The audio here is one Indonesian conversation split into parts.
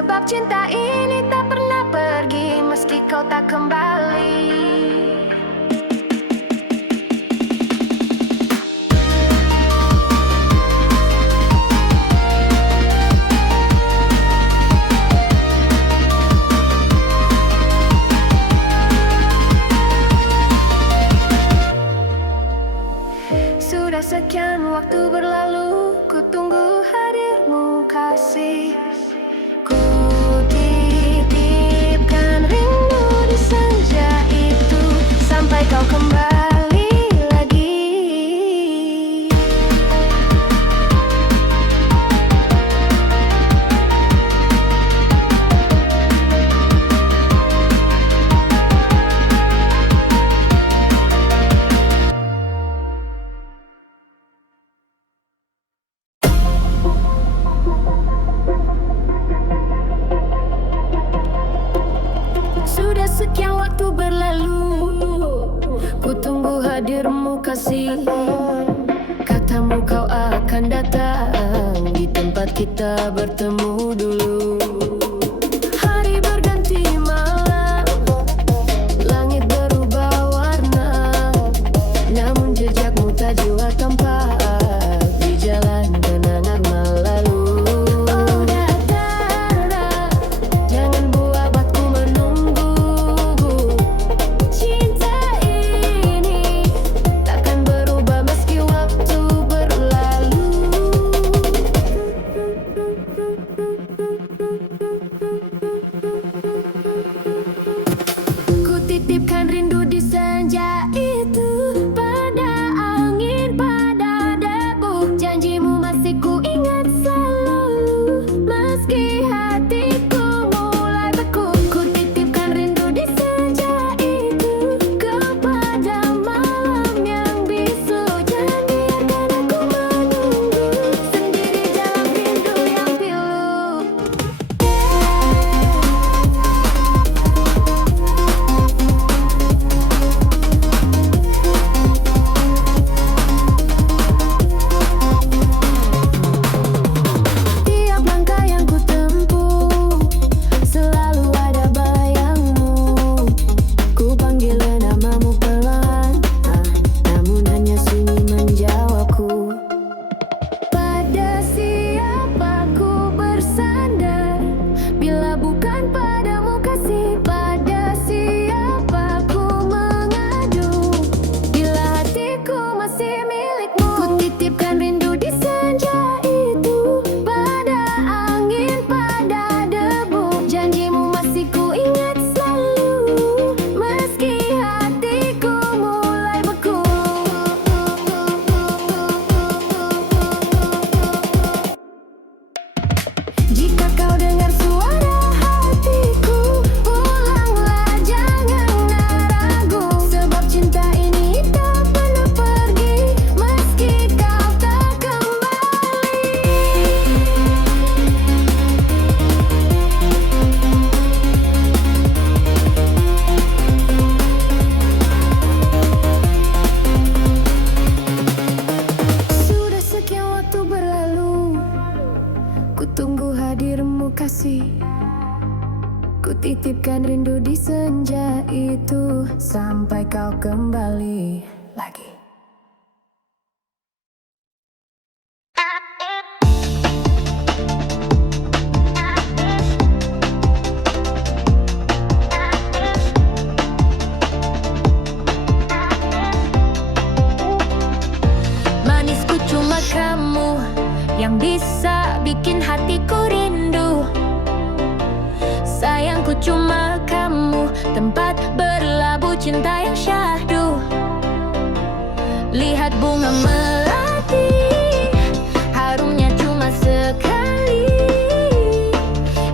Sebab cinta ini tak pernah pergi meski kau tak kembali. Sudah sekian waktu berlalu, ku tunggu hadirmu kasih. Ku titipkan rindu di senja itu sampai kau kembali lagi. Sudah sekian waktu berlalu, ku tunggu hadirmu kasih. Katamu kau akan datang di tempat kita bertemu dulu. Hari berganti malam, langit berubah warna, namun jejakmu tak jua tampak di jalan kenangan lalu. Oh datanglah, jangan buat aku menunggu. Cinta ini takkan berubah meski waktu berlalu. Ku titipkan rindu di senja itu, pada angin, pada debu. Janjimu masih ku ingat selalu, meski hatiku mulai beku. Ku titipkan rindu di senja itu kepada malam yang bisu. Jangan biarkan aku menunggu sendiri dalam rindu yang pilu. Tiap langkah yang ku tempuh selalu ada bayangmu. Ku panggil namamu pelan, namun hanya sunyi menjawabku. Pada siapa ku bersandar bila bukan padamu kasih? Pada siapa ku mengadu bila hatiku masih milikmu? Ku titipkan rindu di senja itu, pada angin, pada debu. Janjimu masih ku ingat selalu, meski hatiku mulai beku. Jika kau dengar suara hatiku, pulanglah, jangan ragu. Sebab cinta ini tak pernah pergi meski kau tak kembali. Sudah sekian waktu berlalu, ku tunggu hadirmu kasih. Ku titipkan rindu di senja itu sampai kau kembali lagi. Manisku cuma kamu yang bisa bikin hatiku rindu. Sayangku cuma kamu, tempat berlabuh cinta yang syahdu. Lihat bunga melati, harumnya cuma sekali.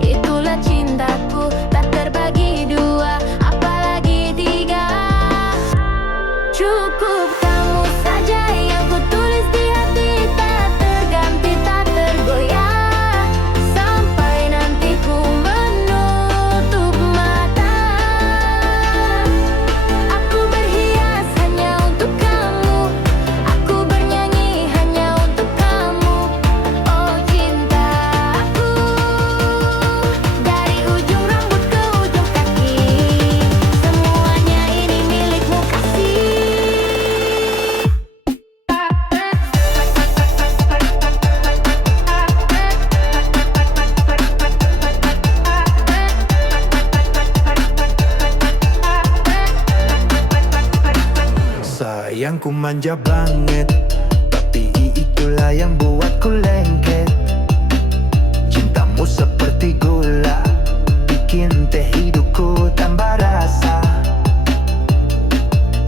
Itulah cintaku, tak terbagi dua, apalagi tiga. Cukup kamu saja yang ku tulis di hati, tak terganti, tak tergoyah. Sampai nanti ku menutup mata, Sayang ku manja banget, tapi itulah yang buatku lengket. Cintamu seperti gula, bikin teh hidupku tambah rasa.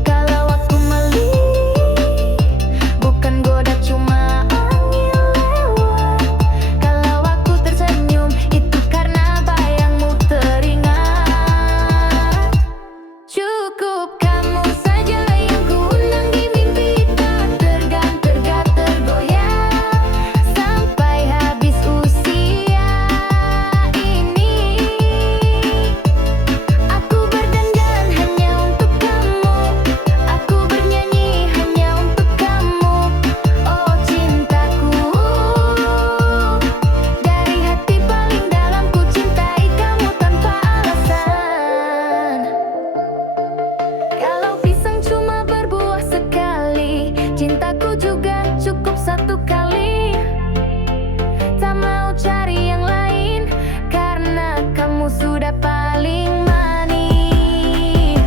Kalau aku meli, bukan goda cuma angin lewat. Kalau aku tersenyum, itu karena bayangmu teringat. Cukup kamu saja yang ku undang di mimpi, tak tergoyah sampai habis usia ini. Aku berdandan hanya untuk kamu, aku bernyanyi hanya untuk kamu. Oh cintaku, dari hati paling dalam ku cintai kamu tanpa alasan. Kalau pisang cuma berbuah sekali, cintaku juga cukup satu kali. Tak mau cari yang lain, karena kamu sudah paling manis.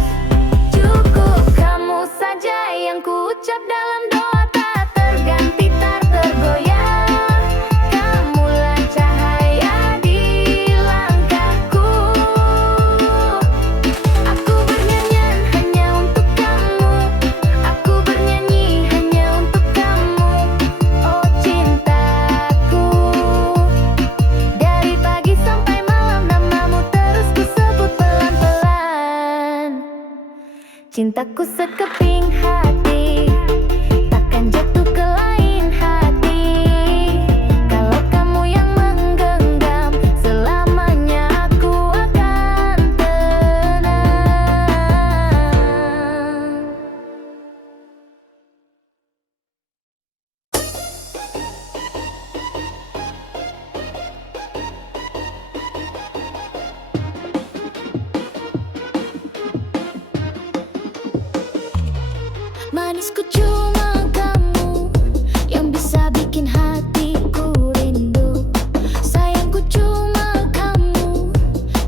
Cukup kamu saja yang ku ucap dalam doa, tak terganti, tak tergoyah. Kamulah cahaya di langkahku. Aku bernyanyi hanya untuk kamu, aku bernyanyi hanya untuk kamu. Oh cintaku, dari pagi sampai malam namamu terus ku sebut pelan-pelan. Cintaku sekeping hati, takkan jatuh ke lain hati. Kalau kamu yang menggenggam, selamanya aku akan tenang. Manisku cuma kamu yang bisa bikin hatiku rindu. Sayangku cuma kamu,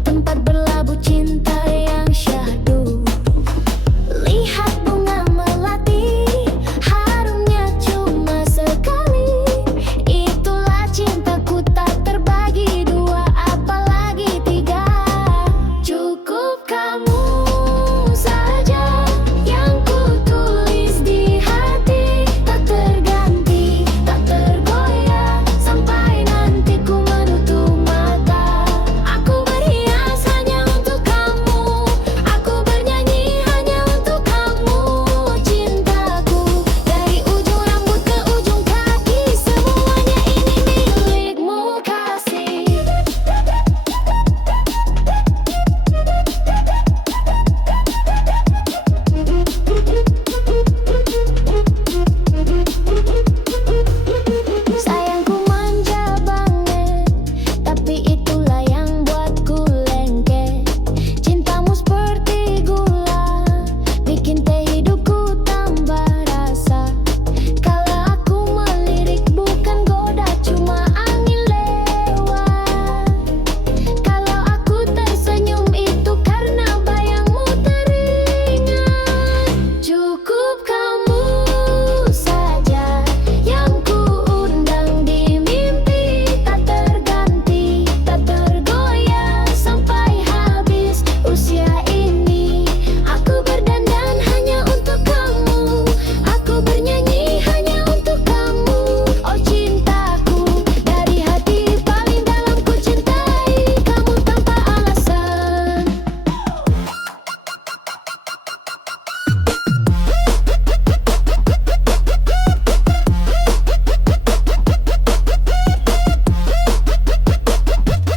tempat berlabuh cinta yang syahdu. Lihat bunga melati, harumnya cuma sekali. Itulah cintaku tak terbagi dua, apalagi tiga. Cukup kamu saja yang ku tulis di hati, tak terganti, tak tergoyah sampai nanti ku menutup mata. Aku berhias hanya untuk kamu, aku bernyanyi hanya untuk kamu. Cintaku dari ujung rambut ke ujung kaki, semuanya ini milikmu kasih. Sayangku manja banget, tapi itulah yang buatku lengket. Cintamu seperti gula, bikin teh hidupku tambah rasa. Kalau aku melirik bukan goda cuma angin lewat. Kalau aku tersenyum itu karena bayangmu teringat. Cukup kamu saja yang ku undang di mimpi, tak terganti, tak tergoyah sampai habis usia ini. Aku berdandan hanya untuk kamu, aku bernyanyi hanya untuk kamu. Oh cintaku, dari hati paling dalam ku cintai kamu tanpa alasan.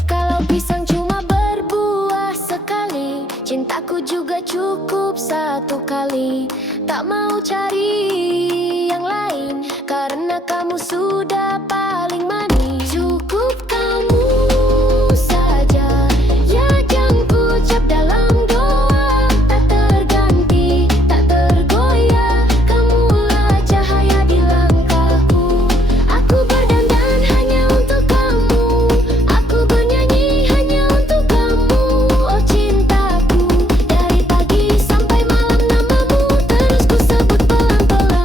Kalau pisang cuma berbuah sekali, cintaku juga cukup satu kali. Tak mau cari yang lain, karena kamu sudah paling manis. Cukup kamu saja yang ku ucap dalam doa, tak terganti, tak tergoyah. Kamulah cahaya di langkahku. Aku berdandan hanya untuk kamu, aku bernyanyi hanya untuk kamu. Oh cintaku, dari pagi sampai malam namamu terus ku sebut pelan-pelan.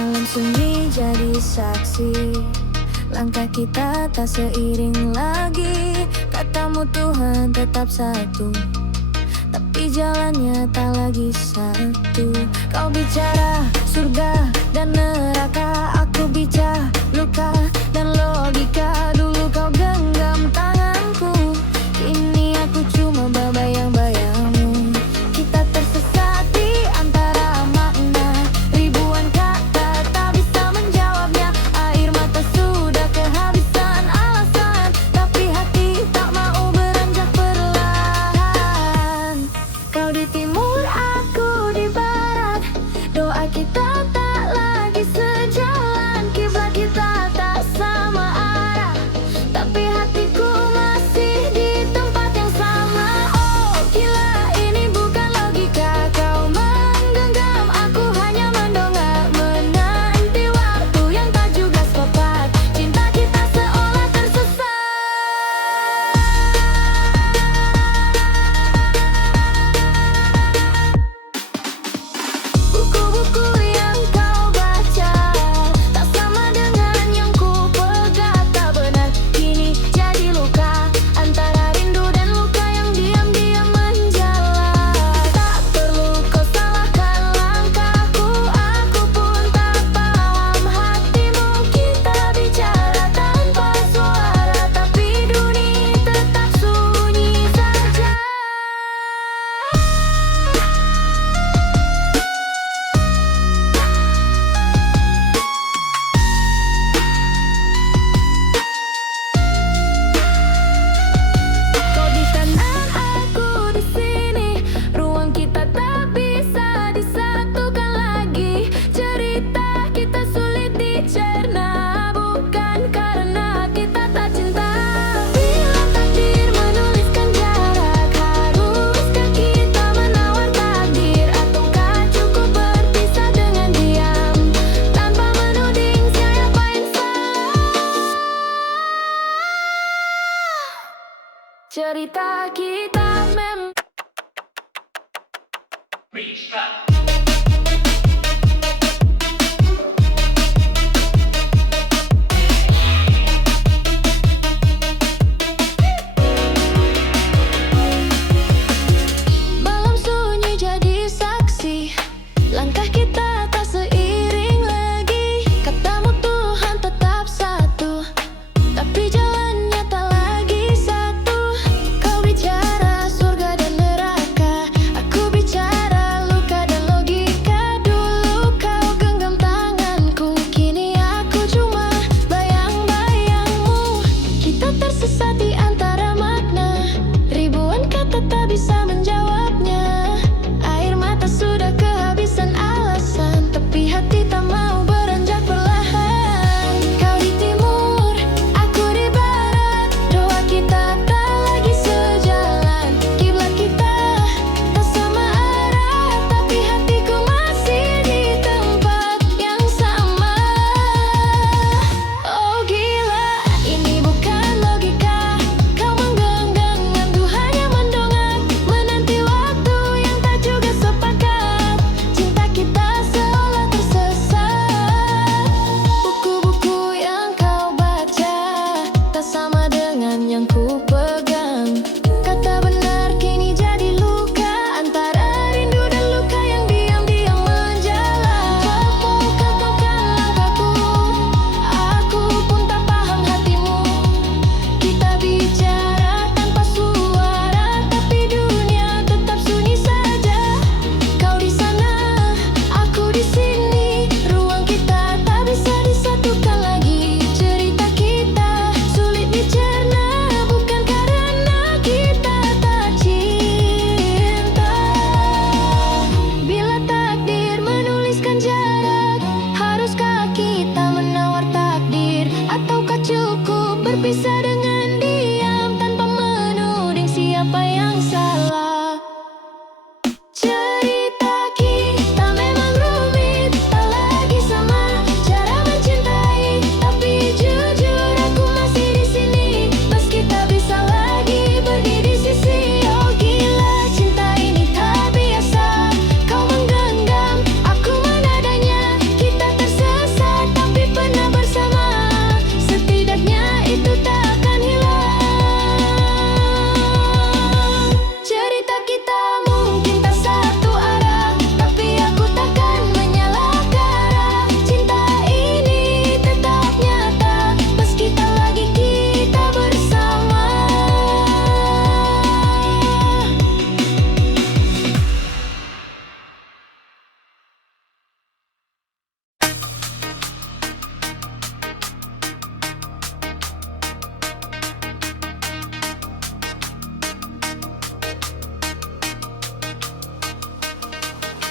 Malam sunyi jadi saksi, langkah kita tak seiring lagi. Katamu Tuhan tetap satu, tapi jalannya tak lagi satu. Kau bicara surga dan neraka, aku bicara luka dan logika. Dulu kau genggam tanganku, kini aku cuma bayang-bayangmu. Kita tersesat di antara makna, ribuan kata tak bisa menjawabnya. Air mata sudah kehabisan alasan, tapi hati tak mau beranjak perlahan. Kau di timur, aku di barat, doa kita tak lagi sejalan. Kiblat kita tak sama arah, tapi hatiku masih di tempat yang sama. Oh gila, ini bukan logika. Kau menggenggam, aku hanya mendongak, menanti waktu yang tak juga tepat. Cinta kita seolah tersesat. Buku-buku yang kau baca tak sama dengan yang ku pegang. Tak benar, kini jadi luka, antara rindu dan luka yang diam-diam menjalar. Tak perlu kau salahkan langkahku, aku pun tak paham hatimu. Kita bicara tanpa suara, tapi dunia tetap sunyi saja. Kau di kanan, aku di sini, ruang kita tak bisa disatukan lagi. Cerita kita sulit dicerna, bukan karena kita tak cinta. Bila takdir menuliskan jarak, haruskah kita menawar takdir? Ataukah cukup berpisah dengan diam, tanpa menuding siapa yang salah? Cerita kita memang malam sunyi jadi saksi, langkah kita tak seiring lagi. Katamu Tuhan tetap satu, tapi jalannya tak lagi satu. Kau bicara surga dan neraka, aku bicara luka dan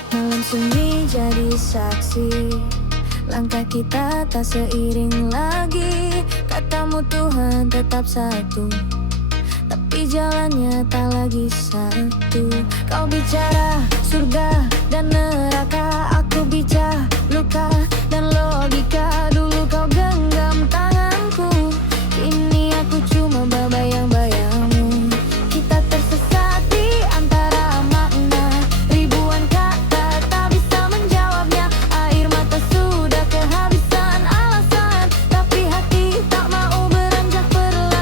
Malam sunyi jadi saksi, langkah kita tak seiring lagi. Katamu Tuhan tetap satu, tapi jalannya tak lagi satu. Kau bicara surga dan neraka, aku bicara luka dan logika. Dulu kau genggam tanganku, kini aku cuma bayang-bayangmu. Kita tersesat di antara makna, ribuan kata tak bisa menjawabnya. Air mata sudah kehabisan alasan, tapi hati tak mau beranjak perlahan.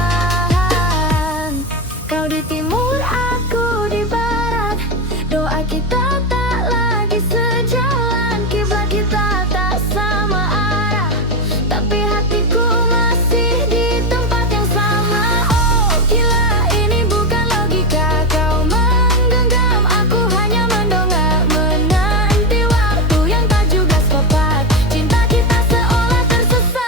Kau di timur, aku di barat, doa kita tak lagi sejalan. Kiblat kita tak sama arah, tapi hatiku masih di tempat yang sama. Oh gila, ini bukan logika. Kau menggenggam, aku hanya mendongak, menanti waktu yang tak juga sepakat. Cinta kita seolah tersesat.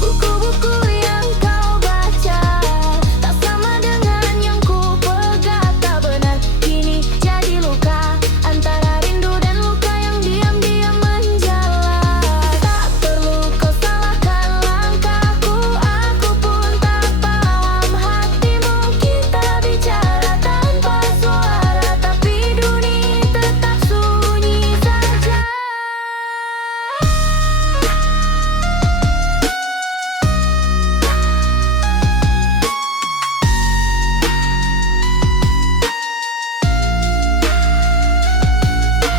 Buku-buku yang kau baca tak sama dengan yang ku pegang. Tak benar, kini jadi luka, antara rindu dan luka yang diam-diam menjalar. Tak perlu kau salahkan langkahku, aku pun tak paham hatimu. Kita bicara tanpa suara, tapi dunia tetap sunyi saja.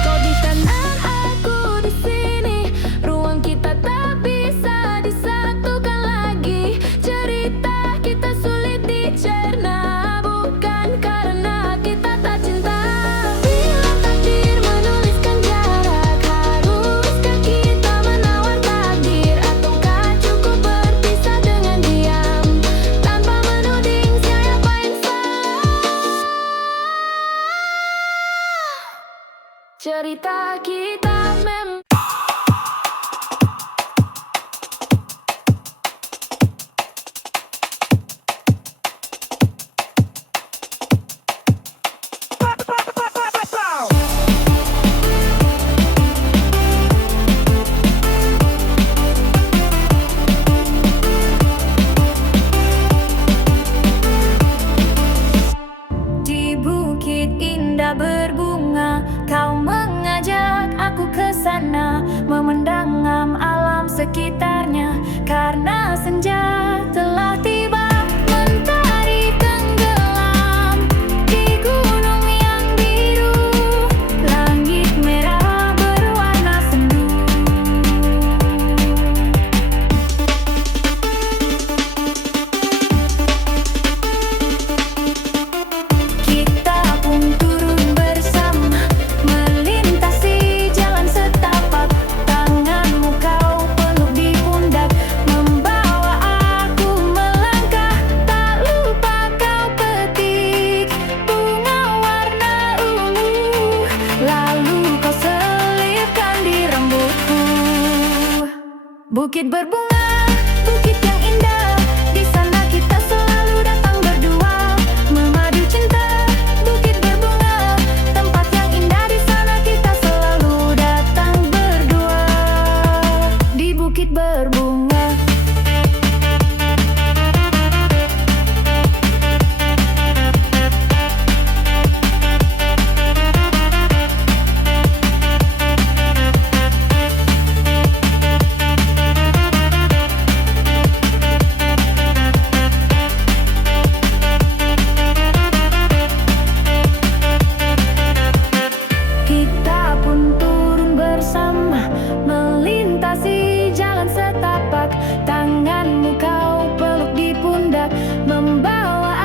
Kau di kanan, aku di sini, ruang kita tak bisa disatukan lagi. Cerita kita sulit dicerna, bukan karena kita tak cinta. Bila takdir menuliskan jarak, haruskah kita menawar takdir? Ataukah cukup berpisah dengan diam, tanpa menuding siapa yang salah? Cerita kita memang di bukit indah berbunga. Kau mengajak aku ke sana, memandang alam sekitarnya. Karena senja telah tiba, mentari tenggelam di gunung yang biru, langit merah berwarna sendu. Kita pun turun bersama, melintasi jalan setapak. Tanganmu kau peluk di pundak, membawa aku melangkah. Tak lupa kau petik bunga warna ungu, lalu kau selipkan di rambutku. Bukit berbunga, bukit yang indah, di sana kita selalu datang berdua, memadu cinta. Bukit berbunga, tempat yang indah, di sana kita selalu datang berdua. Di bukit berbunga. Kita pun turun bersama, melintasi jalan setapak. Tanganmu kau peluk di pundak, membawa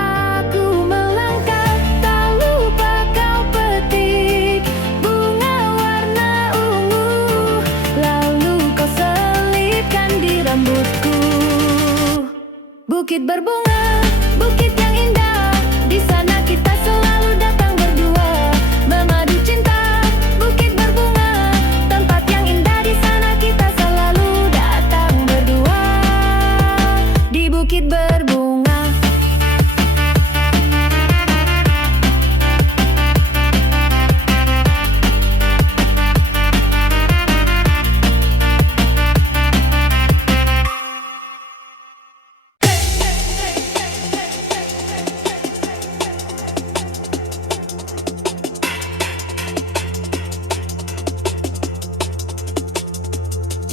aku melangkah. Tak lupa kau petik bunga warna ungu, lalu kau selipkan di rambutku. Bukit berbunga, bukit yang indah, di sana kita selalu datang berdua, memadu cinta. Bukit berbunga, tempat yang indah, di sana kita selalu datang berdua. Di bukit berbunga.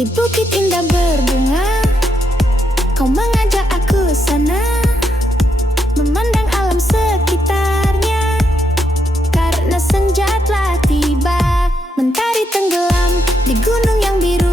Di bukit indah berbunga, kau mengajak aku sana, memandang alam sekitarnya. Karena senja telah tiba, mentari tenggelam di gunung yang biru.